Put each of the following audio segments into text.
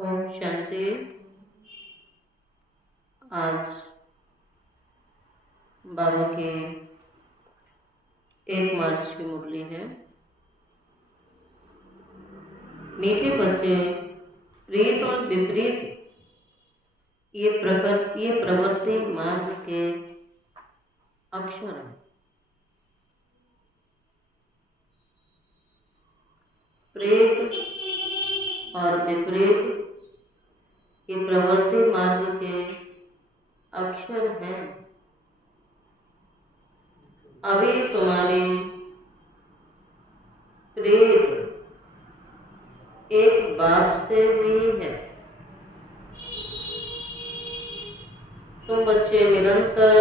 ओम शांति। आज बाबा के 1 मार्च की मुरली है। मीठे बच्चे, प्रीत और विपरीत ये प्रवृत्ति मार्ग के अक्षर हैं। प्रेत और विपरीत ये प्रवृत्ति मार्ग के अक्षर हैं। अभी तुम्हारी प्रेत एक बाप से हुई है। तुम बच्चे निरंतर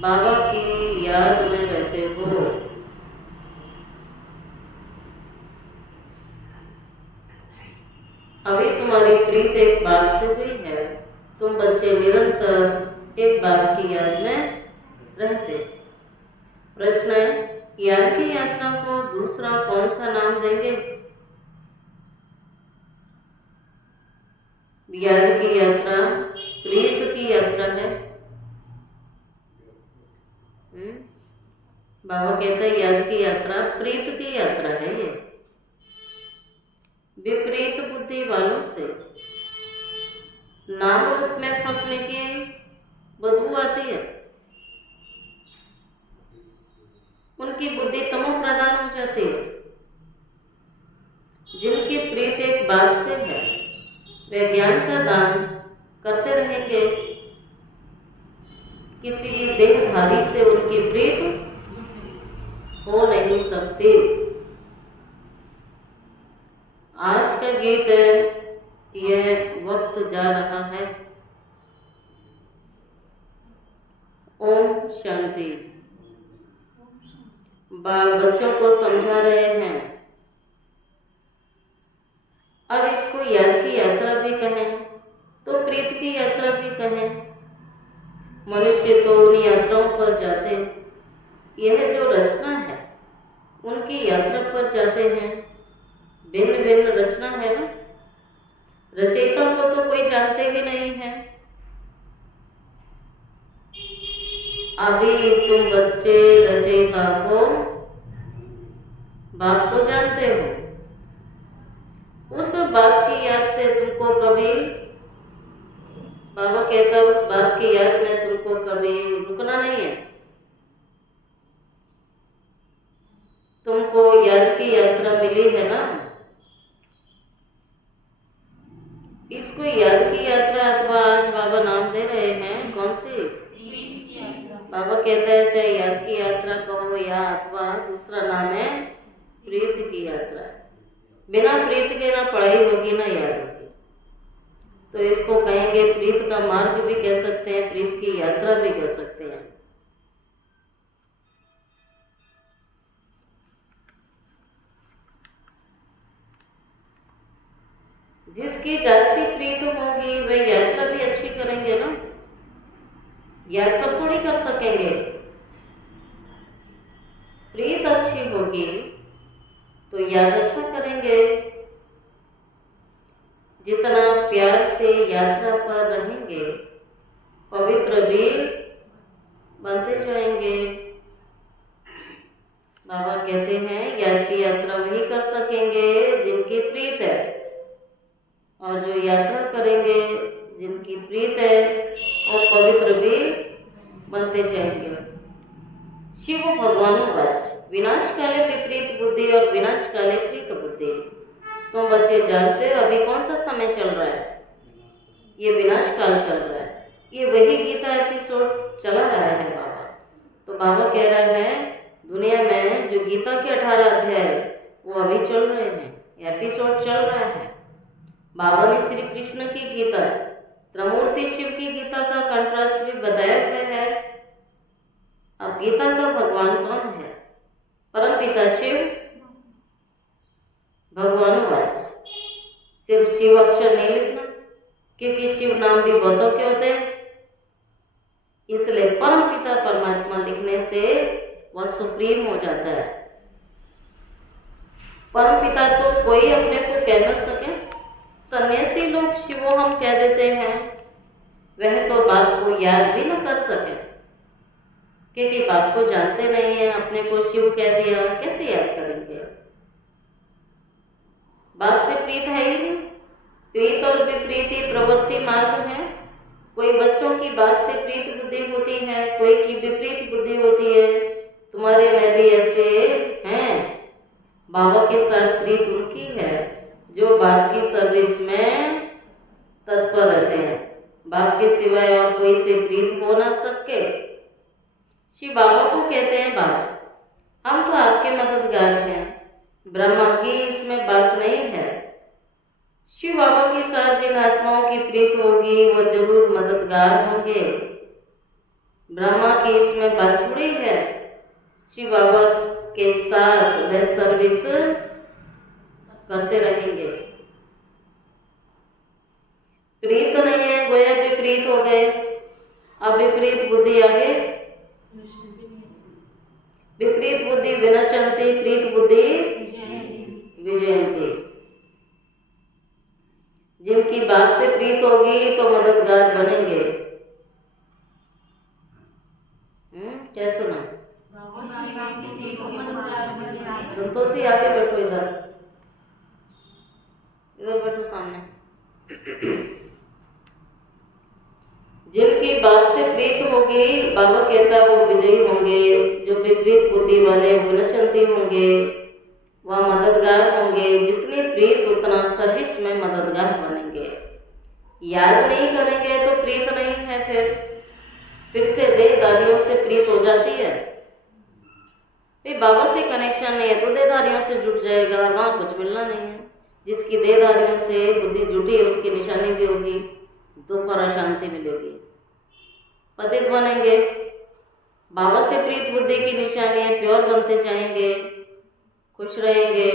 बाबा की याद में रहते हो। अभी तुम्हारी प्रीत एक बाप से हुई है। तुम बच्चे निरंतर एक बाप की याद में रहते। प्रश्न है, याद की यात्रा को दूसरा कौन सा नाम देंगे? याद की यात्रा प्रीत की यात्रा है। बाबा कहते हैं याद की यात्रा प्रीत की यात्रा है। ये विपरीत बुद्धि वालों से नाम रूप में फंसने की बदबू आती है। उनकी बुद्धि तमो प्रधान हो जाती है। जिनकी प्रीत एक बाप से है वे ज्ञान का दान करते रहेंगे। किसी भी देहधारी से उनकी प्रीत हो नहीं सकती। आज का गीत यह वक्त जा रहा है। ओम शांति। बच्चों को समझा रहे हैं। अब इसको याद की यात्रा भी कहें तो प्रीत की यात्रा भी कहें। मनुष्य तो उन यात्राओं पर जाते, यह जो रचना है उनकी यात्रा पर जाते हैं। भिन्न भिन्न रचना है ना। रचयिता को तो कोई जानते ही नहीं है। अभी तुम बच्चे रचयिता को, बाप को जानते हो। उस बाप की याद से तुमको कभी, बाबा कहता उस बाप की याद में तुमको कभी रुकना नहीं है। तुमको याद की यात्रा मिली है ना। इसको याद की यात्रा अथवा आज बाबा नाम दे रहे हैं कौन सी? बाबा कहता है चाहे याद की यात्रा कहो या अथवा दूसरा नाम है प्रीत की यात्रा। बिना प्रीत के ना पढ़ाई होगी ना याद होगी। तो इसको कहेंगे प्रीत का मार्ग भी कह सकते हैं, प्रीत की यात्रा भी कह सकते हैं। जिसकी जास्ती प्रीत होगी वह यात्रा भी अच्छी करेंगे ना। याद सब थोड़ी कर सकेंगे। प्रीत अच्छी होगी तो याद अच्छा करेंगे। जितना प्यार से यात्रा पर रहेंगे पवित्र भी बनते जाएंगे। बाबा कहते हैं याद की यात्रा वही कर सकेंगे जिनकी प्रीत है, और जो यात्रा करेंगे जिनकी प्रीत है और पवित्र भी बनते जाएंगे। शिव भगवानुवाच विनाश काले विपरीत बुद्धि और विनाश काले प्रीत बुद्धि। तुम बच्चे जानते हो अभी कौन सा समय चल रहा है? ये विनाश काल चल रहा है। ये वही गीता एपिसोड चला रहा है बाबा। तो बाबा कह रहा है दुनिया में जो गीता के 18 अध्याय वो अभी चल रहे हैं, एपिसोड चल रहा है। बाबा ने श्री कृष्ण की गीता, त्रिमूर्ति शिव की गीता का कंट्रास्ट भी बताया गया है। अब गीता का भगवान कौन है? परम पिता शिव भगवानुवाच। सिर्फ शिव अक्षर नहीं लिखना, क्योंकि शिव नाम भी बहुतों के होते हैं। इसलिए परम पिता परमात्मा लिखने से वह सुप्रीम हो जाता है। परम पिता तो कोई अपने को कह न सके, सन्यासी लोग शिवो हम कह देते हैं, वह तो बाप को याद भी न कर सके, क्योंकि बाप को जानते नहीं है, अपने को शिव कह दिया, कैसे याद करेंगे? बाप से प्रीत है ही नहीं। प्रीत और विपरीत प्रवृत्ति मार्ग है। कोई बच्चों की बाप से प्रीत बुद्धि होती है, कोई की विपरीत बुद्धि होती है। तुम्हारे में भी ऐसे हैं। बाबा के साथ प्रीत उनकी है जो बाप की सर्विस में तत्पर रहते हैं। बाप के सिवाय और कोई से प्रीत हो ना सके। शिव बाबा को कहते हैं, बाबा हम तो आपके मददगार हैं, ब्रह्मा की इसमें बात नहीं है। शिव बाबा के साथ जिन आत्माओं की प्रीत होगी वो जरूर मददगार होंगे। ब्रह्मा की इसमें बात थोड़ी है। शिव बाबा के साथ वे सर्विस करते रहेंगे। प्रीत नहीं है, गोया विपरीत हो गए। अब विपरीत बुद्धि आगे, विपरीत बुद्धि विनश्यन्ति, प्रीत बुद्धि विजयन्ति। जिनकी बाप से प्रीत होगी तो मददगार बनेंगे। क्या सुना? संतोषी आगे बैठो, इधर बैठो सामने। जिनकी बाप से प्रीत होगी, बाबा कहता है वो विजयी होंगे। जो विपरीत बुद्धि वाले विनश्यन्ति होंगे, वह मददगार होंगे। जितनी प्रीत उतना सर्विस में मददगार बनेंगे। याद नहीं करेंगे तो प्रीत नहीं है। फिर से देहधारियों से प्रीत हो जाती है। फिर बाबा से कनेक्शन नहीं है तो देहधारियों से जुट जाएगा, वहाँ कुछ मिलना नहीं है। जिसकी देहधारियों से बुद्धि जुटी है उसकी निशानी भी होगी, दुख और अशांति मिलेगी, पतित बनेंगे। बाबा से प्रीत बुद्धि की निशानी है, प्योर बनते जाएंगे, खुश रहेंगे,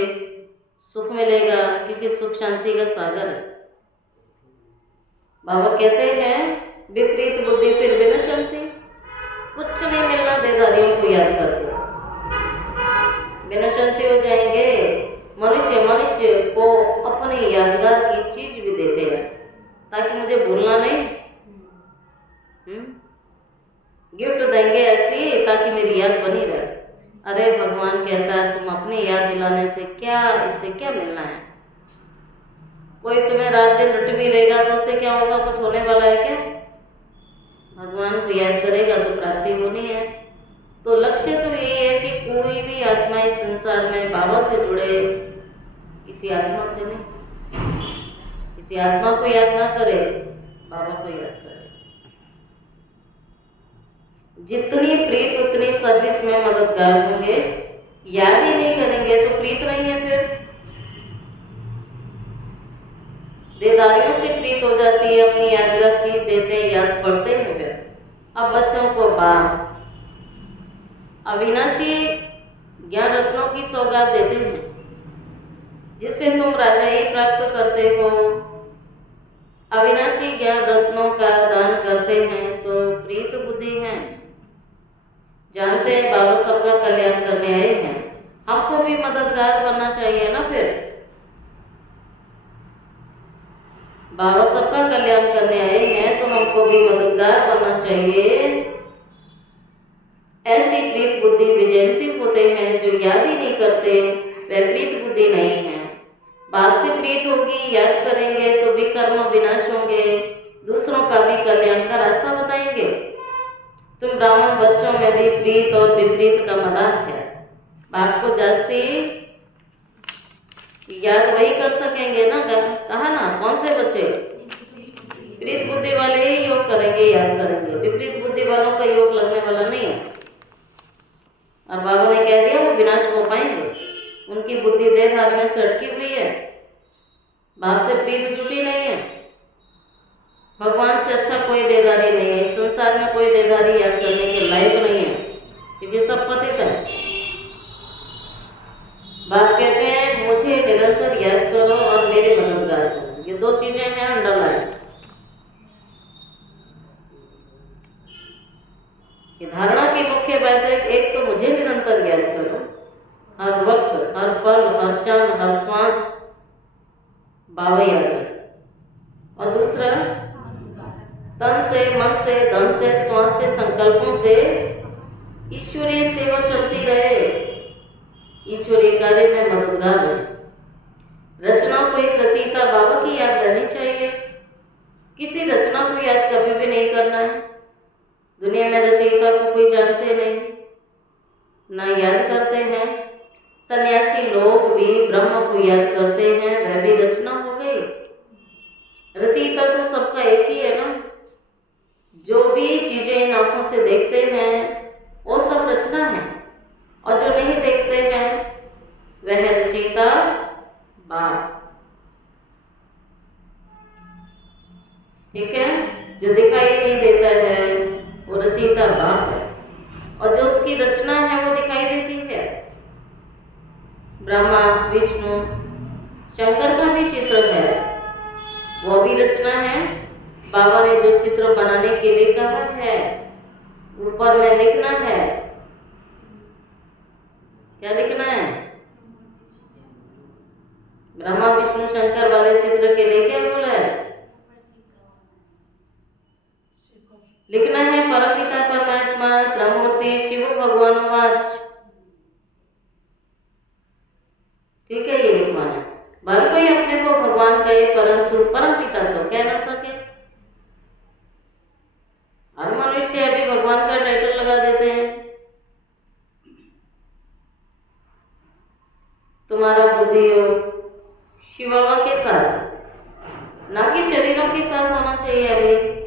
सुख मिलेगा, किसी सुख शांति का सागर है। बाबा कहते हैं विपरीत बुद्धि फिर विनश्यन्ति, कुछ नहीं मिलना देहधारियों को याद करके, विनश्यन्ति हो जाएंगे। मनुष्य को अपनी यादगार की चीज भी देते हैं ताकि मुझे भूलना नहीं। गिफ्ट देंगे ऐसी ताकि मेरी याद बनी रहे। अरे भगवान कहता है तुम अपनी याद दिलाने से क्या, इससे क्या मिलना है? कोई तुम्हें रात दिन रट भी लेगा तो उससे क्या होगा? कुछ होने वाला है क्या? भगवान को याद करेगा तो प्राप्ति होनी है। तो लक्ष्य तो ये है कि कोई भी आत्मा इस संसार में बाबा से जुड़े, किसी आत्मा से नहीं। किसी आत्मा को याद ना करे, बाबा को याद करे। जितनी प्रीत उतनी सर्विस में मददगार होंगे। याद ही नहीं करेंगे तो प्रीत नहीं है। फिर देहधारियों से प्रीत हो जाती है, अपनी यादगार चीज देते हैं, याद पड़ते हैं। फिर अब बच्चों को बाप अविनाशी ज्ञान रत्नों की सौगात देते हैं जिससे तुम राजाई प्राप्त करते हो। अविनाशी ज्ञान रत्नों का दान करते हैं तो प्रीत बुद्धि है। जानते हैं बाबा सबका कल्याण करने आए हैं, हमको भी मददगार बनना चाहिए ना। फिर बाबा सबका कल्याण करने आए हैं तो हमको भी मददगार बनना चाहिए। ऐसी प्रीत बुद्धि विजयंती होते हैं जो याद ही नहीं करते, वह प्रीत बुद्धि नहीं है। बाप से प्रीत होगी, याद करेंगे तो विकर्म विनाश होंगे, दूसरों का भी कल्याण का रास्ता बताएंगे। तुम ब्राह्मण बच्चों में भी प्रीत और विपरीत का मदार है। बाप को जास्ती याद वही कर सकेंगे ना, कहा ना, कौन से बच्चे? प्रीत बुद्धि वाले ही योग करेंगे, याद करेंगे। विपरीत बुद्धि वालों का योग लगने वाला नहीं है। और बाबा ने कह दिया वो विनाश हो पाएंगे। उनकी बुद्धि देहधारी में से अटकी हुई है, बाप से प्रीत जुटी नहीं है। भगवान से अच्छा कोई देहधारी नहीं है। इस संसार में कोई देहधारी याद करने के लायक नहीं है क्योंकि सब पतित है। बाप कहते हैं मुझे निरंतर याद करो और मेरे मददगार करो। ये दो चीजें हैं अंडरलाइन। ये धारणा की मुख्य बात है। एक तो मुझे निरंतर याद करो, हर वक्त, हर पल, हर क्षण, हर श्वास बाबा याद रहे। और दूसरा तन से, मन से, धन से, श्वास से, संकल्पों से ईश्वरीय सेवा चलती रहे, ईश्वरीय कार्य में मददगार रहे। रचना को एक रचयिता बाबा की याद रहनी चाहिए। किसी रचना को याद कभी भी नहीं करना है। दुनिया में रचयिता को कोई जानते नहीं, ना याद करते हैं। सन्यासी लोग भी ब्रह्म को याद करते हैं, वह भी रचना हो गई। रचयिता तो सबका एक ही है ना। जो भी चीजें इन आंखों से देखते हैं वो सब रचना है, और जो नहीं देखते हैं वह है रचयिता बाप। ठीक है, जो दिखाई नहीं देता है वो रचयिता बाप है, और जो उसकी रचना है वो दिखाई देती है। ब्रह्मा, विष्णु, शंकर का भी चित्र है, वो भी रचना है। बाबा ने जो चित्र बनाने के लिए कहा है ऊपर में लिखना है। क्या लिखना है? ब्रह्मा, विष्णु, शंकर वाले चित्र के लिए क्या बोला है? लिखना है परमपिता परमात्मा त्रमूर्ति शिव भगवान वाच। ठीक है, ये लिखवाना है। भले कोई अपने को भगवान कहे परंतु परमपिता तो कह ना सके। हर मनुष्य अभी भगवान का टाइटल लगा देते हैं। तुम्हारा बुद्धि योग शिव बाबा के साथ, ना कि शरीरों के साथ होना चाहिए। अभी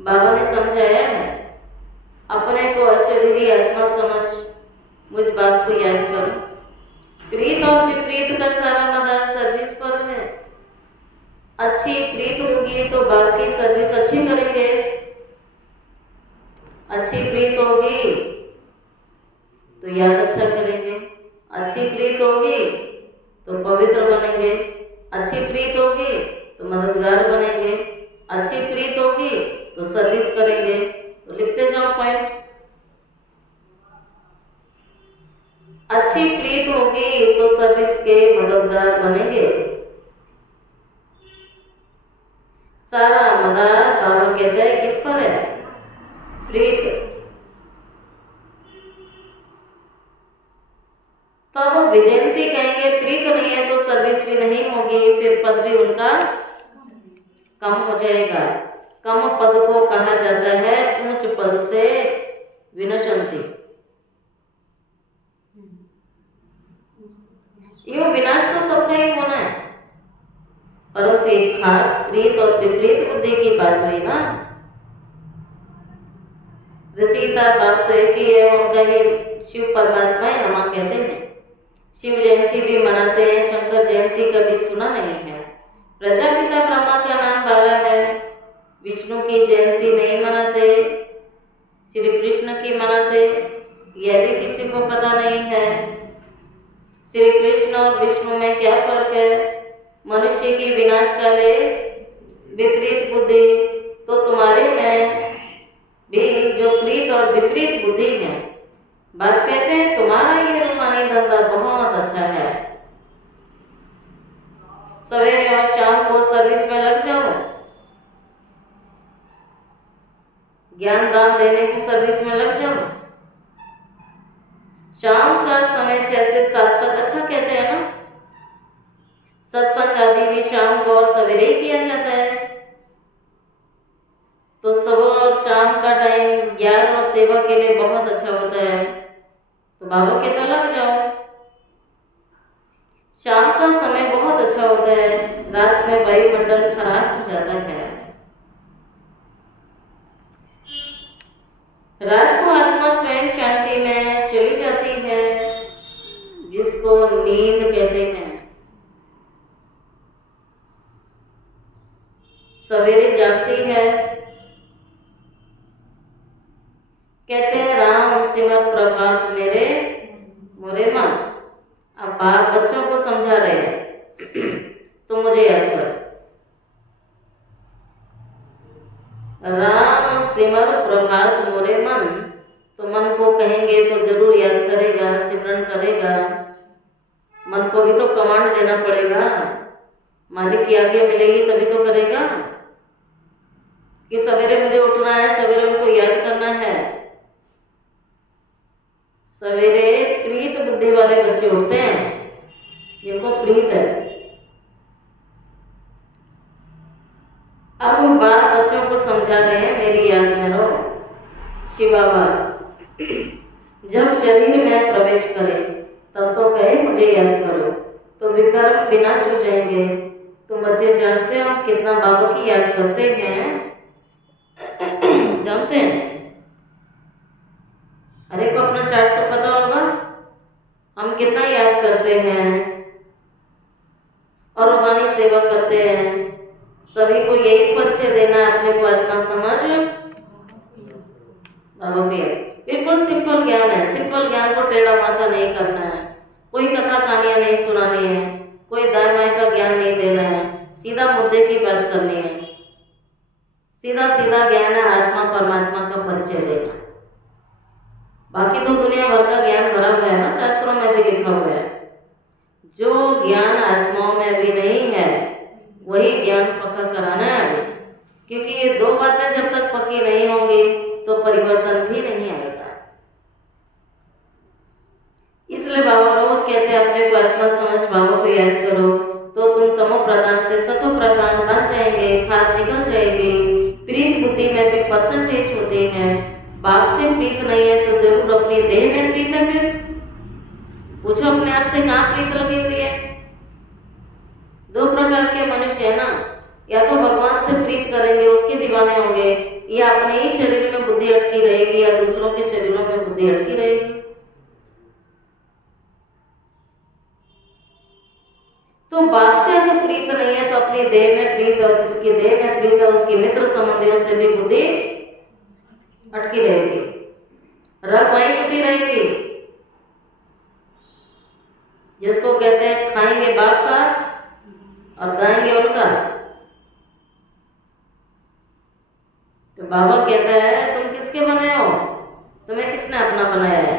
बाबा ने समझाया है, अपने को अशरीरी आत्मा समझ मुझ बात को याद करो। प्रीत और विपरीत का सारा मदार सर्विस पर है। अच्छी प्रीत होगी तो बाप की सर्विस अच्छी करेंगे, अच्छी प्रीत होगी तो याद अच्छा करेंगे, अच्छी प्रीत होगी तो पवित्र बनेंगे, अच्छी प्रीत होगी तो मददगार बनेंगे, अच्छी प्रीत होगी तो सर्विस करेंगे। तो लिखते जाओ पॉइंट। अच्छी प्रीत होगी तो सर्विस के मददगार बनेंगे। सारा मदार बाबा कहते हैं किस पर है? प्रीत। तब विजयंती कहेंगे प्रीत नहीं है तो सर्विस भी नहीं होगी, फिर पद भी उनका कम हो जाएगा। कम पद को कहा जाता है ऊंच पद से विनशंति। यो विनाश तो सबका ही होना है, परंतु एक खास प्रीत और विपरीत बुद्धि की बात हुई ना। रचयिता बाप तो एक ही है, उनका ही शिव परमात्मा ही नमा कहते हैं। शिव जयंती भी मनाते हैं, शंकर जयंती कभी सुना नहीं है। प्रजापिता ब्रह्मा का नाम बाला है, विष्णु की जयंती नहीं मनाते, श्री कृष्ण की मनाते, यह भी किसी को पता नहीं है। श्री कृष्ण और विष्णु में क्या फर्क है? मनुष्य की विनाश काले विपरीत बुद्धि, तो तुम्हारे में भी जो प्रीत और विपरीत बुद्धि है। बाप कहते हैं तुम्हारा ये रूहानी धंधा बहुत अच्छा है, सवेरे और शाम को सर्विस में लग जाओ, ज्ञान दान देने की सर्विस में लग जाओ। शाम का समय 6 से 7 तक अच्छा कहते हैं ना। सत्संग आदि भी शाम को और सवेरे ही किया जाता है, तो सुबह और शाम का टाइम ज्ञान और सेवा के लिए बहुत अच्छा होता है। तो बाबा कहता लग जाओ। शाम का समय बहुत अच्छा होता है, रात में वायुमंडल खराब हो जाता है। रात को आत्मा स्वयं शांति में चली जाती है, जिसको नींद कहते हैं। सवेरे जागती है, कहते हैं राम सिमर प्रभात मेरे मोरे मन। अब बाप बच्चों को समझा रहे हैं तो मुझे याद कर। राम सिमर प्रभात मोरे मन, तो मन को कहेंगे तो जरूर याद करेगा, सिमरन करेगा। मन को भी तो कमांड देना पड़ेगा। मालिक की आज्ञा मिलेगी तभी तो करेगा कि सवेरे मुझे उठना है, सवेरे उनको याद करना है। सवेरे प्रीत बुद्धि वाले बच्चे उठते हैं जिनको प्रीत है। अब बाप बच्चों को समझा रहे हैं, मेरी याद में रहो। शिव बाबा जब शरीर में प्रवेश करे तब तो कहे मुझे याद करो, तो विकर्म विनाश हो जाएंगे। तुम बच्चे जानते हो हम कितना बाबा की याद करते हैं? जानते हैं? अरे को अपना चार्ट तो पता होगा, हम कितना याद करते हैं और रूहानी सेवा करते हैं। सभी को यही परिचय देना है, अपने को आत्मा समझ बाबा के बिल्कुल सिंपल ज्ञान है। सिंपल ज्ञान को टेढ़ा बांका नहीं करना है, कोई कथा कहानियां नहीं सुनानी है, कोई दाएं बाएं का ज्ञान नहीं देना है, सीधा मुद्दे की बात करनी है। सीधा सीधा ज्ञान है, आत्मा परमात्मा का परिचय देना। बाकी तो दुनिया भर का ज्ञान भरा हुआ है ना, शास्त्रों में भी लिखा हुआ है। जो ज्ञान आत्माओं में अभी नहीं है वही ज्ञान पक्का कराना है अभी, क्योंकि ये दो बातें जब तक पक्की नहीं होंगी तो परिवर्तन भी नहीं आएगा। इसलिए बाबा रोज कहते हैं अपने को आत्मा समझ, बाबा को याद करो तो तुम तमो प्रधान से सतो प्रधान बन जाएंगे, खाद निकल जाएगी। प्रीत बुद्धि में भी परसेंटेज होते हैं। बाप से प्रीत नहीं है तो जरूर अपनी देह में प्रीत है। फिर पूछो अपने आप से, कहाँ प्रीत लगी हुई है? दो प्रकार के मनुष्य है ना, या तो भगवान से प्रीत करेंगे उसके दीवाने होंगे, या अपने ही शरीर में बुद्धि अटकी रहेगी या दूसरों के शरीरों में बुद्धि अटकी रहेगी। तो बाप से अगर प्रीत नहीं है तो अपनी देह में प्रीत है, और जिसकी देह में प्रीत है उसकी मित्र संबंधियों से भी बुद्धि अटकी रहेगी, रग वहीं टूटी रहेगी। जिसको कहते हैं खाएंगे बाप का और गाएंगे उनका। तो बाबा कहता है तुम किसके बने हो? तुम्हें किसने अपना बनाया है?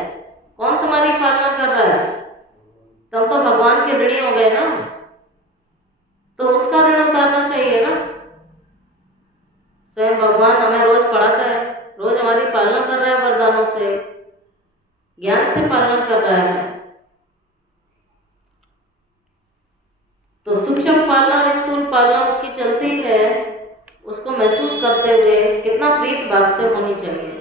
कौन तुम्हारी पालना कर रहा है? तुम तो भगवान के ऋणी हो गए ना, तो उसका ऋण उतारना चाहिए ना। स्वयं भगवान हमें रोज पढ़ाता है, रोज हमारी पालना कर रहा है, वरदानों से ज्ञान से पालना कर रहा है। तो सूक्ष्म पालना और स्थूल पालना उसकी चलती है, उसको महसूस करते हुए कितना प्रीत बाप से होनी चाहिए।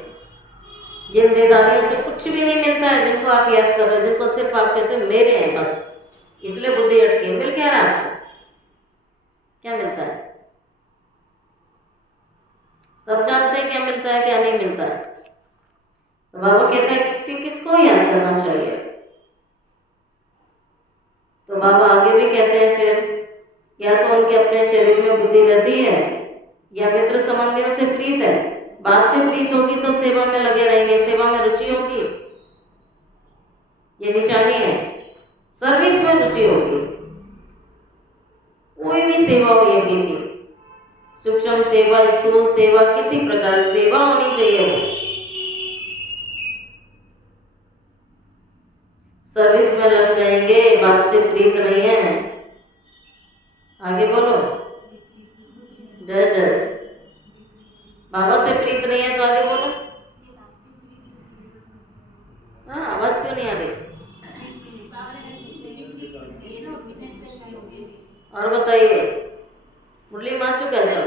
जिन देदारियों से कुछ भी नहीं मिलता है, जिनको आप याद कर रहे हो, जिनको सिर्फ आप कहते हो मेरे हैं बस, इसलिए बुद्धि अटकी है। मिल क्या रहा आपको? क्या मिलता है? सब जानते हैं क्या मिलता है क्या नहीं मिलता है। तो बाबा कहता है कि किसको याद करना चाहिए। तो बाबा आगे भी कहते हैं फिर या तो उनके अपने शरीर में बुद्धि रहती है या मित्र संबंधियों से प्रीत है। बाप से प्रीत होगी तो सेवा में लगे रहेंगे, सेवा में रुचि होगी, ये निशानी है। सर्विस में रुचि होगी, कोई भी सेवा हो यज्ञ की, सूक्ष्म सेवा, स्थूल सेवा, किसी प्रकार सेवा होनी चाहिए। वो सर्विस में लग जाएंगे, बाप से प्रीत नहीं है। आगे बोलो, जय बाबा से प्रीत नहीं है तो आगे बोलो। हाँ, आवाज क्यों नहीं आ रही? और बताइए, मुरली मार चुका है सब?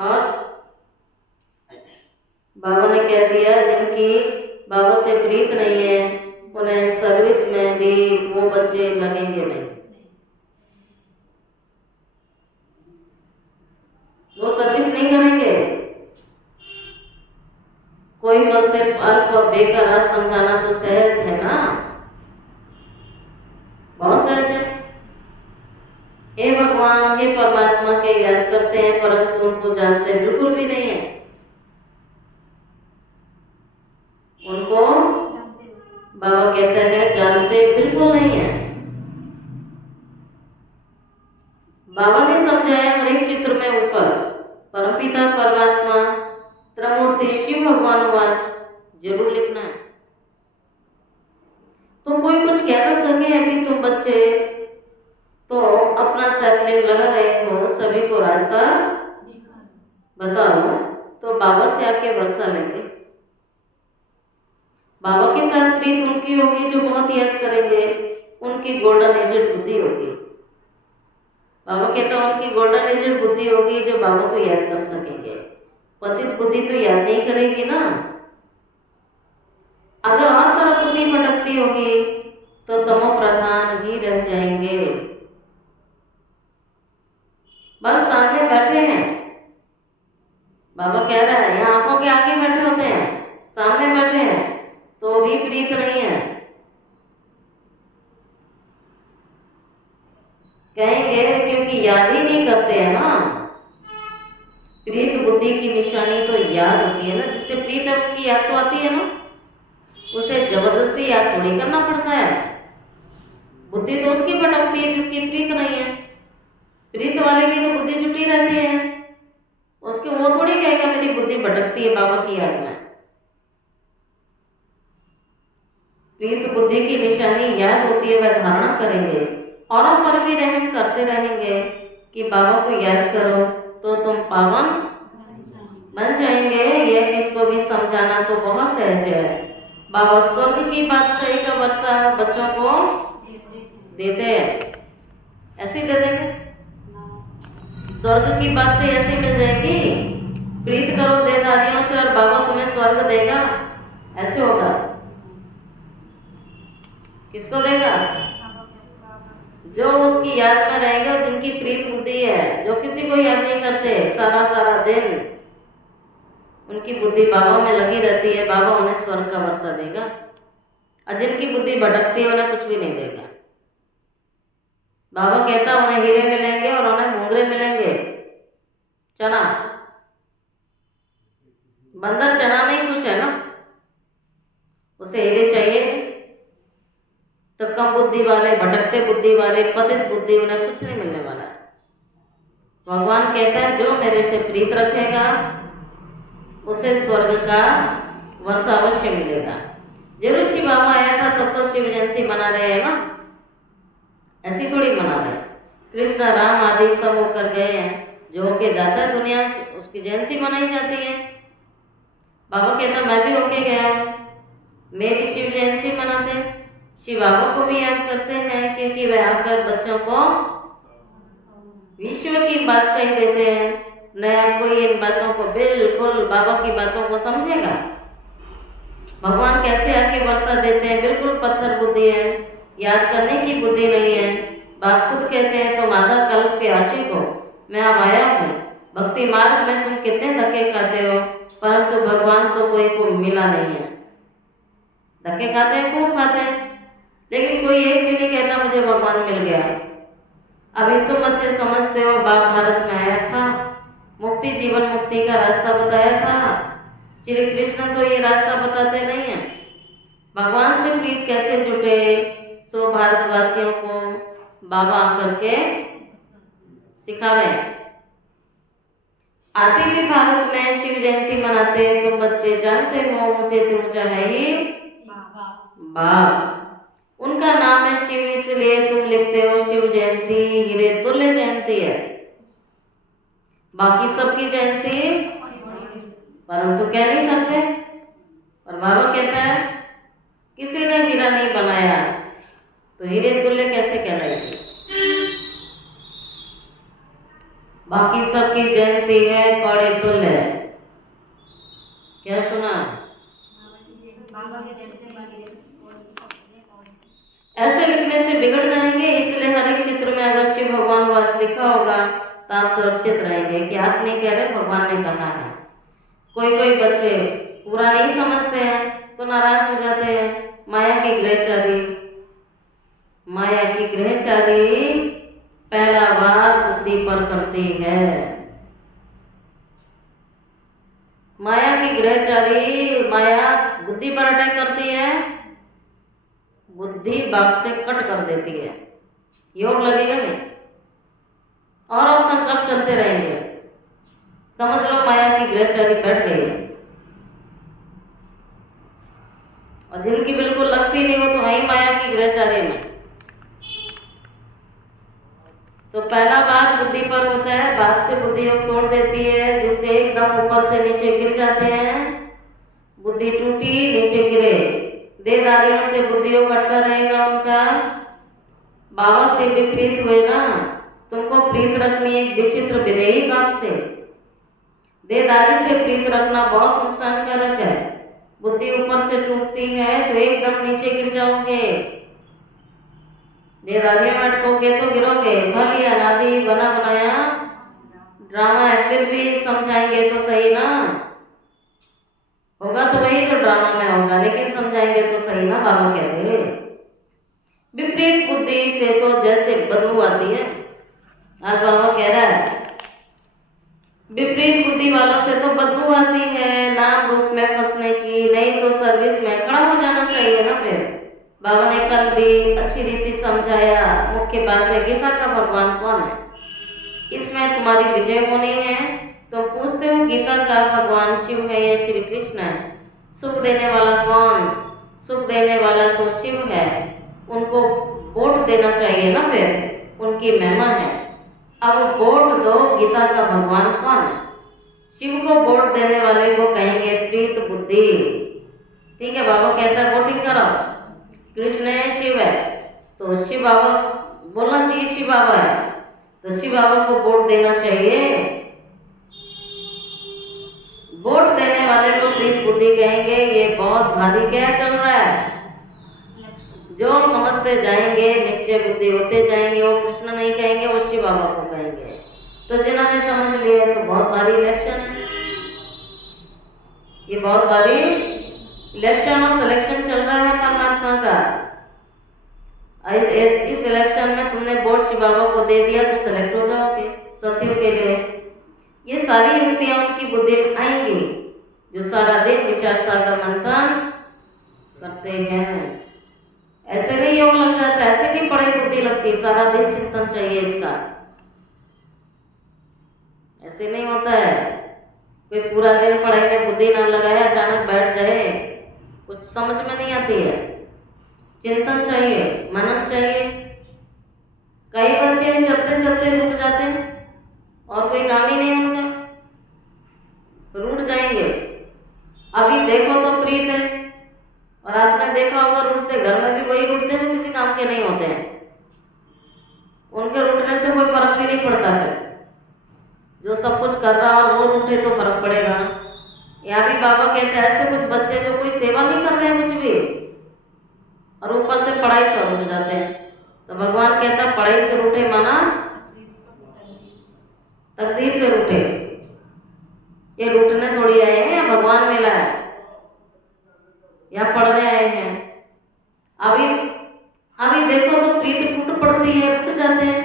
और बाबा ने कह दिया जिनकी बाबा से प्रीत नहीं है उन्हें सर्विस में भी वो बच्चे लगेंगे नहीं, वो सर्विस नहीं करेंगे। कोई को सिर्फ अल्प और बेकरार समझाना तो सहज है ना, बहुत सहज है। हे भगवान, हे परमात्मा के याद करते हैं परंतु उनको जानते बिल्कुल भी नहीं है। उनको बाबा कहते हैं जानते बिल्कुल नहीं है। बाबा ने समझाया हर एक चित्र में ऊपर परमपिता परमात्मा त्रमूर्ति शिव भगवान वाच जरूर लिखना है। तो कोई कुछ कह ना सके अभी तुम बच्चे सैपलिंग लगा रहे हो, सभी को रास्ता बताओ, तो बाबा से आके वर्षा लेंगे। बाबा के साथ प्रीत उनकी होगी जो बहुत याद करेंगे, उनकी गोल्डन एजेड बुद्धि होगी। बाबा कहता है उनकी गोल्डन एजेड बुद्धि होगी जो बाबा को याद कर सकेंगे। पतित बुद्धि तो याद नहीं करेगी ना। अगर और तरफ बुद्धि भटकती होगी तो तमो प्रधान ही रह जाएंगे। बस सामने बैठे हैं, बाबा कह रहा है यहाँ आंखों के आगे बैठे होते हैं, सामने बैठे हैं तो भी प्रीत नहीं है। कहेंगे क्योंकि याद ही नहीं करते हैं ना। प्रीत बुद्धि की निशानी तो याद होती है ना, जिससे प्रीत है उसकी याद तो आती है ना, उसे जबरदस्ती याद थोड़ी करना पड़ता है। बुद्धि तो उसकी भटकती है जिसकी प्रीत नहीं है। प्रीत वाले की तो बुद्धि जुटी रहती है, उसके वो थोड़ी कहेगा मेरी बुद्धि भटकती है बाबा की याद में। प्रीत बुद्धि की निशानी याद होती है, वह धारणा करेंगे, औरों पर भी रहम करते रहेंगे कि बाबा को याद करो तो तुम पावन बन जाएंगे। यह किसको भी समझाना तो बहुत सहज है। बाबा स्वर्ग की बादशाही का वर्षा बच्चों को देते हैं, ऐसे ही दे देंगे। स्वर्ग की बादशाही ऐसे मिल जाएगी, प्रीत करो देहधारियों से और बाबा तुम्हें स्वर्ग देगा, ऐसे होगा। किसको देगा? जो उसकी याद में रहेंगे और जिनकी प्रीत बुद्धि है, जो किसी को याद नहीं करते सारा सारा दिन, उनकी बुद्धि बाबा में लगी रहती है, बाबा उन्हें स्वर्ग का वर्षा देगा। और जिनकी बुद्धि भटकती है उन्हें कुछ भी नहीं देगा। बाबा कहता उन्हें हीरे मिलेंगे और उन्हें मोंगरे मिलेंगे, चना। बंदर चना में ही खुश है ना, उसे हीरे चाहिए। तो कम बुद्धि वाले, भटकते बुद्धि वाले, पतित बुद्धि, उन्हें कुछ नहीं मिलने वाला है। भगवान कहता है जो मेरे से प्रीत रखेगा उसे स्वर्ग का वर्षा अवश्य मिलेगा। जरूर शिव बाबा आया था तब तो शिव जयंती मना रहे हैं ना, ऐसी थोड़ी मना रहे। कृष्ण राम आदि सब होकर गए हैं, जो होके जाता है दुनिया उसकी जयंती मनाई जाती है। बाबा कहता मैं भी होके गया हूँ, मेरी शिव जयंती मनाते हैं। शिव बाबा को भी याद करते हैं क्योंकि वह आकर बच्चों को विश्व की बादशाही देते हैं। नया कोई इन बातों को बिल्कुल बाबा की बातों को समझेगा? भगवान कैसे आके वर्षा देते हैं, बिल्कुल पत्थर बुद्धि है, याद करने की बुद्धि नहीं है। बाप खुद कहते हैं तुम आधा कल्प के आशिक हो, मैं अब आया हूँ। भक्ति मार्ग में तुम कितने धक्के खाते हो, परंतु भगवान तो कोई को मिला नहीं है। धक्के खाते हैं, खूब खाते हैं, लेकिन कोई एक भी नहीं कहता मुझे भगवान मिल गया। अभी तुम बच्चे समझते हो बाप भारत में आया था, मुक्ति जीवन मुक्ति का रास्ता बताया था। श्री कृष्ण तो ये रास्ता बताते नहीं है। भगवान से प्रीत कैसे जुटे, सो भारतवासियों को बाबा आकर के सिखा रहे हैं। आते भी भारत में शिव जयंती मनाते, तुम बच्चे जानते हो मुझे तो ऊंचा है ही बाप। उनका नाम है शिव, इसलिए तुम लिखते हो शिव जयंती, हीरे तुल्य जयंती है। बाकी सबकी जयंती परंतु कह नहीं सकते। और बाबा कहता है किसी ने हीरा नहीं बनाया तो हीरे तुल्य कैसे कहलाएगी। बाकी सबकी जयंती है कौड़े तुल्य। क्या सुना? ऐसे लिखने से बिगड़ जाएंगे, इसलिए हर एक चित्र में अगर शिव भगवान वाच लिखा होगा तो आप सुरक्षित रहेंगे कि आप नहीं कह रहे, भगवान ने कहा है। कोई कोई बच्चे पूरा नहीं समझते हैं तो नाराज हो जाते हैं। माया की ग्रहचारी, माया की ग्रहचारी पहला वार बुद्धि पर करती है। माया की ग्रहचारी, माया बुद्धि पर अटैक करती है, बुद्धि बाप से कट कर देती है। योग लगेगा नहीं, और संकल्प चलते रहेंगे। समझ लो माया की ग्रहचारी बैठ गई है। और जिनकी बिल्कुल लगती नहीं वो तो है ही माया की ग्रहचारी में। तो पहला भाग बुद्धि पर होता है, भाग से बुद्धि योग तोड़ देती है, जिससे एकदम ऊपर से नीचे गिर जाते हैं। बुद्धि टूटी, नीचे गिरे। देहधारियों से बुद्धि योग अटका रहेगा उनका। बाबा से विपरीत हुए ना, तुमको प्रीत रखनी एक विचित्र विदेही बाप से। देहधारी से प्रीत रखना बहुत नुकसानकारक है। बुद्धि ऊपर से टूटती है तो एकदम नीचे गिर जाओगे। देहधारियों में अटकोगे तो गिरोगे। भली अनादि बना बनाया ड्रामा है, फिर भी समझाएंगे तो सही ना। होगा तो वही जो ड्रामा में होगा, लेकिन समझाएंगे तो सही ना, बाबा कहते हैं। विपरीत बुद्धि से तो जैसे बदबू आती है। आज बाबा कह रहा है विपरीत बुद्धि वालों से तो बदबू आती है, नाम रूप में फंसने की, नहीं तो सर्विस में खड़ा हो जाना चाहिए ना। फिर बाबा ने कल भी अच्छी रीति समझाया। मुख्य बात है गीता का भगवान कौन है, इसमें तुम्हारी विजय होनी है। तो पूछते हो गीता का भगवान शिव है या श्री कृष्ण है? सुख देने वाला कौन? सुख देने वाला तो शिव है, उनको वोट देना चाहिए ना, फिर उनकी महिमा है। अब वोट दो, गीता का भगवान कौन है? शिव को वोट देने वाले को कहेंगे प्रीत बुद्धि। ठीक है, बाबा कहता है वोटिंग कराओ, कृष्ण है शिव है, तो शिव बाबा बोलना चाहिए शिव बाबा है, तो शिव बाबा को वोट देना चाहिए। वोट देने वाले को प्रीत बुद्धि कहेंगे। ये बहुत भारी क्या चल रहा है। जो समझते जाएंगे, निश्चय बुद्धि होते जाएंगे, वो कृष्ण नहीं कहेंगे, वो शिव बाबा को कहेंगे। तो जिन्होंने समझ लिया तो बहुत भारी इलेक्शन है, ये बहुत भारी इलेक्शन और सिलेक्शन चल रहा है परमात्मा का। इस इलेक्शन में तुमने वोट शिव बाबा को दे दिया तो सिलेक्ट हो जाओगे सतियों के लिए। ये सारी युक्तियां उनकी बुद्धि में आएंगी जो सारा दिन विचार सागर मंथन करते हैं। ऐसे नहीं योग लग जाता, ऐसे नहीं पढ़ाई बुद्धि लगती, सारा दिन चिंतन चाहिए इसका। ऐसे नहीं होता है, कोई पूरा दिन पढ़ाई में बुद्धि ना लगाए अचानक बैठ जाए, कुछ समझ में नहीं आती है। चिंतन चाहिए, मनन चाहिए। कई बच्चे चलते चलते रुक जाते हैं और कोई काम ही नहीं उनका, रूठ जाएंगे। अभी देखो तो प्रीत है, और आपने देखा होगा रूठते घर में भी वही रूठते जो किसी काम के नहीं होते हैं। उनके रूठने से कोई फर्क भी नहीं पड़ता। फिर जो सब कुछ कर रहा और वो रूठे तो फर्क पड़ेगा। यहाँ भी बाबा कहते हैं ऐसे कुछ बच्चे जो कोई सेवा नहीं कर रहे हैं कुछ भी, और ऊपर से पढ़ाई से रूठ जाते हैं। तो भगवान कहता है पढ़ाई से रूठे माना तकदीर से रूठे। ये रूठने थोड़ी आए हैं, या भगवान मिला है, या पढ़ने आए हैं। अभी देखो तो प्रीत टूट पड़ती है, उठ जाते हैं,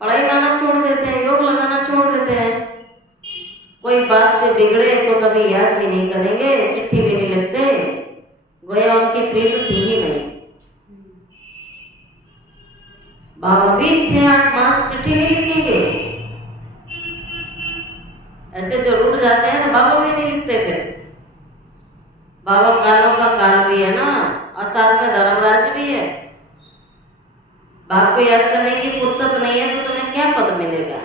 पढ़ाई माना छोड़ देते हैं, योग लगाना छोड़ देते हैं। कोई बात से बिगड़े तो कभी याद भी नहीं करेंगे, चिट्ठी भी नहीं लिखते, गोया उनकी प्रीत थी ही नहीं। बाबा भी 6-8 मास चिट्ठी नहीं लिखेंगे। ऐसे जो रूठ जाते हैं तो बाबा भी नहीं लिखते। फिर बाबा कालों का काल भी है ना, और साथ में धर्मराज भी है। बाप को याद करने की फुर्सत नहीं है तो तुम्हें क्या पद मिलेगा?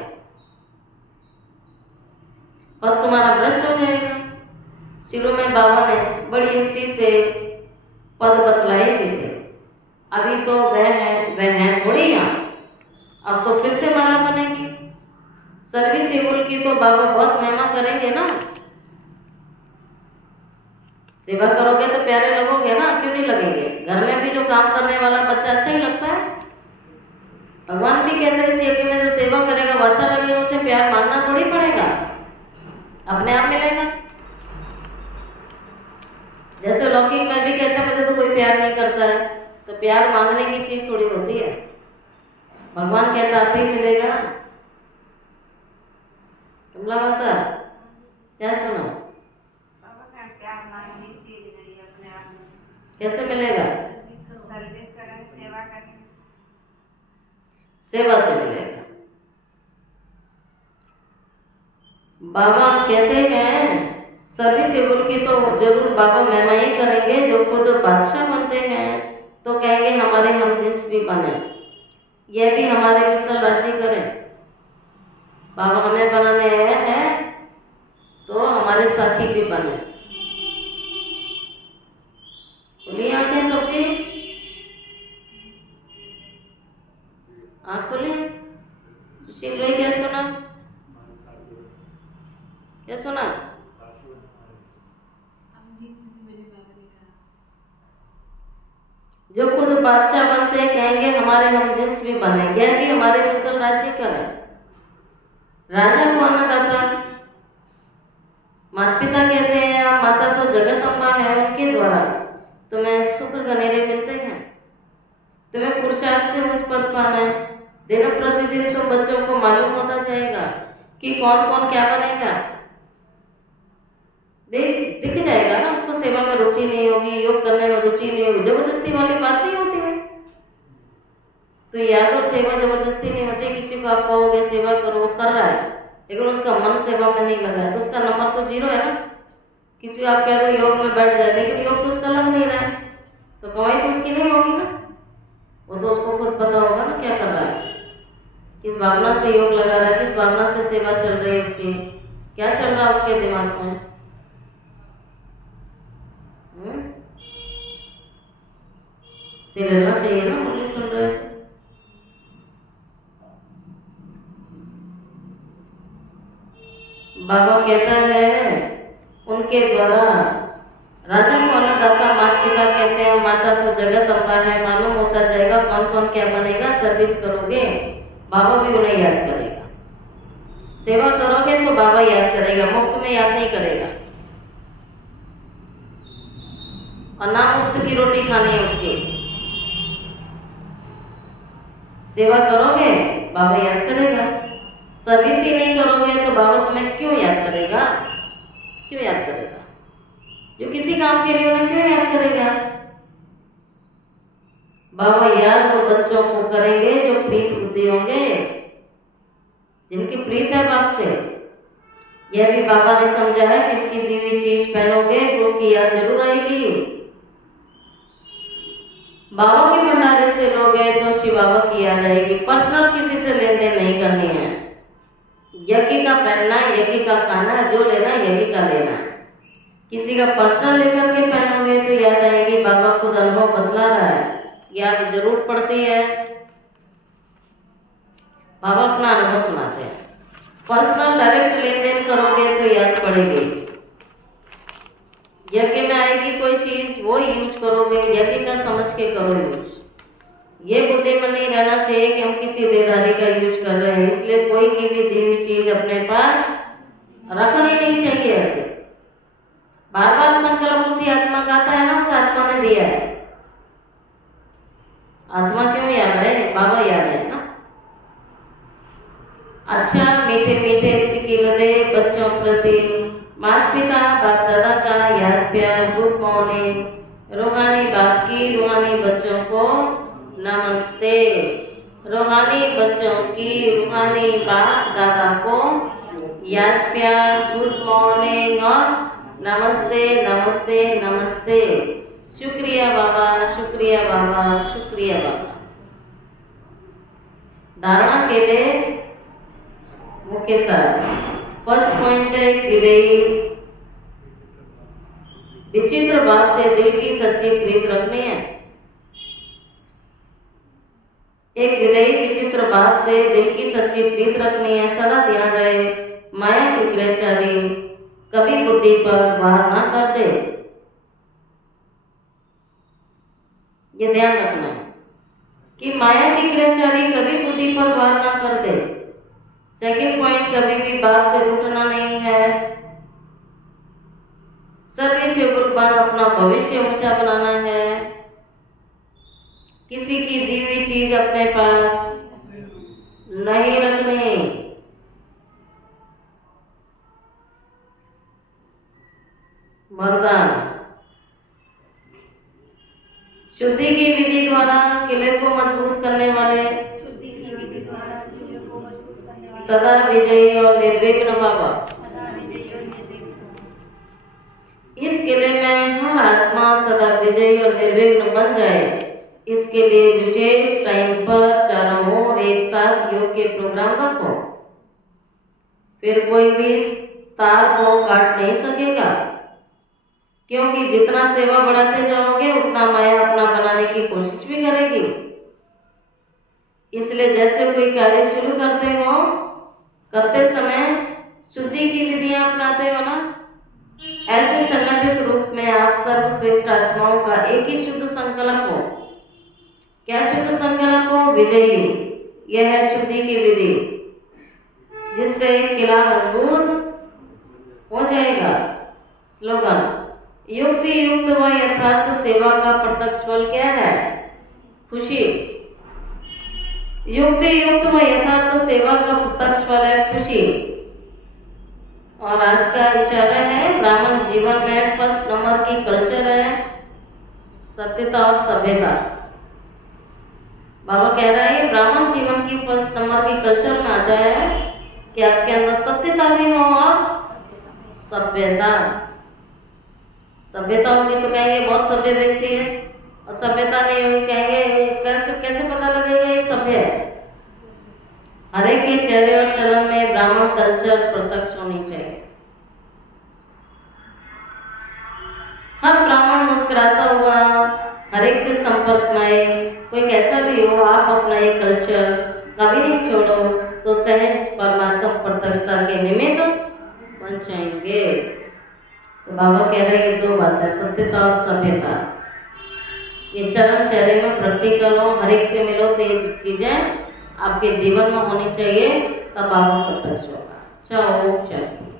पद तुम्हारा भ्रष्ट हो जाएगा। शुरू में बाबा ने बड़ी युक्ति से पद बतलाए भी थे। अभी तो वह है थोड़ी यहाँ, अब तो फिर से माला बनेगी। सर्विस सेवल की तो बाबा बहुत महिमा करेंगे ना। सेवा करोगे तो प्यारे लगोगे ना, क्यों नहीं लगेंगे? घर में भी जो काम करने वाला बच्चा अच्छा ही लगता है। भगवान भी कहते हैं इस यज्ञ में जो सेवा करेगा वो अच्छा लगेगा, उसे प्यार मांगना थोड़ी पड़ेगा, अपने आप मिलेगा। जैसे लौकिक में भी कहते हैं मुझे तो कोई प्यार नहीं करता है, तो प्यार मांगने की चीज थोड़ी होती है। भगवान कहता आप ही मिलेगा। कमला माता क्या सुना? कैसे मिलेगा? सेवा से मिलेगा। बाबा कहते हैं सर्विस सेवल की तो जरूर बाबा महिमा ही करेंगे। जो खुद बादशाह बनते हैं तो कहेंगे हमारे हम जिस भी बने। यह भी हमारे विशाल राज्य करें। बाबा हमें बनाने आया है तो हमारे साथी भी बने। खुली आंखें सबकी, आँख खोली। सुशील भाई क्या सुना, क्या सुना? जो खुद बादशाह बनते हैं कहेंगे हमारे हम जिस भी बने। यह भी हमारे मिस्र राज्य करें। राजा को अन्नदाता, माता पिता कहते हैं या माता तो जगत अम्बा है, उनके द्वारा तुम्हें सुख घनेरे मिलते हैं। तुम्हें पुरुषार्थ से मुझ पद पाना है। दिन प्रतिदिन तुम बच्चों को मालूम होता जाएगा कि कौन कौन क्या बनेगा। दिख जाएगा ना, उसको सेवा में रुचि नहीं होगी, योग करने में रुचि नहीं होगी। जबरदस्ती वाली बात नहीं होती है। तो याद और सेवा जबरदस्ती नहीं होती। किसी को आप कहोगे सेवा करो, वो कर रहा है लेकिन उसका मन सेवा में नहीं लगा है तो उसका नंबर तो 0 है ना। किसी को आप कह दो योग में बैठ जाए लेकिन योग तो उसका लग नहीं रहा है तो कमाई तो उसकी नहीं होगी ना। वो तो उसको खुद पता होगा ना क्या कर रहा है, किस भावना से योग लगा रहा है, किस भावना से सेवा चल रही है उसकी, क्या चल रहा है उसके दिमाग में। से लेना चाहिए ना, मुरली सुन रहे थे। बाबा कहता है उनके द्वारा राजा को अन्नदाता माता पिता कहते हैं। माता तो जगत अम्बा है, मालूम होता जाएगा कौन कौन क्या बनेगा। सर्विस करोगे बाबा भी उन्हें याद करेगा, सेवा करोगे तो बाबा याद करेगा, मुफ्त में याद नहीं करेगा। और ना मुफ्त की रोटी खानी है उसकी। सेवा करोगे बाबा याद करेगा, सर्विस ही नहीं करोगे तो बाबा तुम्हें क्यों याद करेगा, क्यों याद करेगा। जो किसी काम के लिए उन्हें क्यों याद करेगा। बाबा याद वो बच्चों को करेंगे जो प्रीत बुद्धि होंगे, जिनकी प्रीत है बाप से। यह भी बाबा ने समझा है, किसकी दी हुई चीज पहनोगे तो उसकी याद जरूर आएगी। बाबा के भंडारे से लोगे तो शिव बाबा की याद आएगी। पर्सनल किसी से लेन देन नहीं करनी है। यज्ञ का पहनना, यज्ञ का खाना, जो लेना यज्ञ का लेना। किसी का पर्सनल लेकर के पहनोगे तो याद आएगी। बाबा खुद अनुभव बतला रहा है, याद जरूर पड़ती है। बाबा अपना अनुभव सुनाते हैं। पर्सनल डायरेक्ट लेन देन करोगे तो याद पड़ेगी। यज्ञ में आएगी कोई चीज वो यूज करोगे, यज्ञ का समझ के करो यूज। ये बुद्धि में नहीं रहना चाहिए कि हम किसी देहधारी का यूज कर रहे हैं, इसलिए कोई की भी दी हुई चीज अपने पास रखनी नहीं चाहिए। ऐसे बार बार संकल्प उसी आत्मा का आता है ना, उस आत्मा ने दिया है। आत्मा क्यों याद है, बाबा याद है ना। अच्छा मीठे मीठे सिकिल दे बच्चों प्रति माता पिता बाप दादा का याद प्यार गुड मॉर्निंग। रूहानी बाप की रूहानी बच्चों को नमस्ते। रूहानी बच्चों की रूहानी बाप दादा को याद प्यार गुड मॉर्निंग और नमस्ते नमस्ते नमस्ते। शुक्रिया बाबा, शुक्रिया बाबा, शुक्रिया बाबा। धारणा के लिए मुख्य सार। फर्स्ट पॉइंट है विदेही विचित्र भाव से दिल की सच्ची प्रीत रखनी है। एक विदेही विचित्र भाव से दिल की सच्ची प्रीत रखनी है। सदा ध्यान रहे माया की ग्रहचारी कभी बुद्धि पर वार ना कर दे। ये ध्यान रखना है कि माया की ग्रहचारी कभी बुद्धि पर वार ना कर दे। सेकंड पॉइंट, कभी भी बाप से रूठना नहीं है। सभी से कुर्बान अपना भविष्य ऊंचा बनाना है। किसी की दी हुई चीज अपने पास नहीं रखनी। वरदान शुद्धि की विधि द्वारा किले को मजबूत करने वाले सदा विजयी और निर्विघ्न बाबा। इस किले में हर आत्मा सदा विजयी और निर्विघ्न बन जाए, इसके लिए विशेष टाइम पर चारों साथ योग के प्रोग्राम रखो, फिर कोई भी तार को काट नहीं सकेगा, क्योंकि जितना सेवा बढ़ाते जाओगे उतना माया अपना बनाने की कोशिश भी करेगी। इसलिए जैसे कोई कार्य शुरू करते समय शुद्धि की विधियां अपनाते हो ना, ऐसे संगठित रूप में आप सर्वश्रेष्ठ आत्माओं का एक ही शुद्ध संकल्प हो। क्या शुद्ध संकल्प हो? विजयी। यह है शुद्धि की विधि, जिससे किला मजबूत हो जाएगा। स्लोगन: युक्ति युक्त व यथार्थ सेवा का प्रत्यक्ष फल क्या है? खुशी। युक्ति युक्त व यथार्थ सेवा का प्रत्यक्ष फल है खुशी। और आज का इशारा है, ब्राह्मण जीवन में फर्स्ट नंबर की कल्चर है सत्यता और सभ्यता। बाबा कह रहा है ब्राह्मण जीवन की फर्स्ट नंबर की कल्चर में आता है कि आपके अंदर सत्यता भी हो और सभ्यता। सभ्यता होगी तो कहेंगे बहुत सभ्य व्यक्ति है, और सभ्यता नहीं होगी कहेंगे कैसे पता लगेगा ये सभ्य है। हर एक के चेहरे और चलन में ब्राह्मण कल्चर प्रत्यक्ष होनी चाहिए। हर ब्राह्मण मुस्कुराता हुआ हर एक से संपर्क में आए, कोई कैसा भी हो, आप अपना ये कल्चर कभी नहीं छोड़ो तो सहज परमात्मा प्रत्यक्षता के निमित्त बन जाएंगे। तो बाबा कह रहे हैं ये दो बातें, सत्यता और सभ्यता, ये चरण चेहरे में प्रैक्टिकल हो, हर एक से मिलो तो ये चीजें आपके जीवन में होनी चाहिए, तब आपको प्रत्यक्ष होगा। चाहो शांति।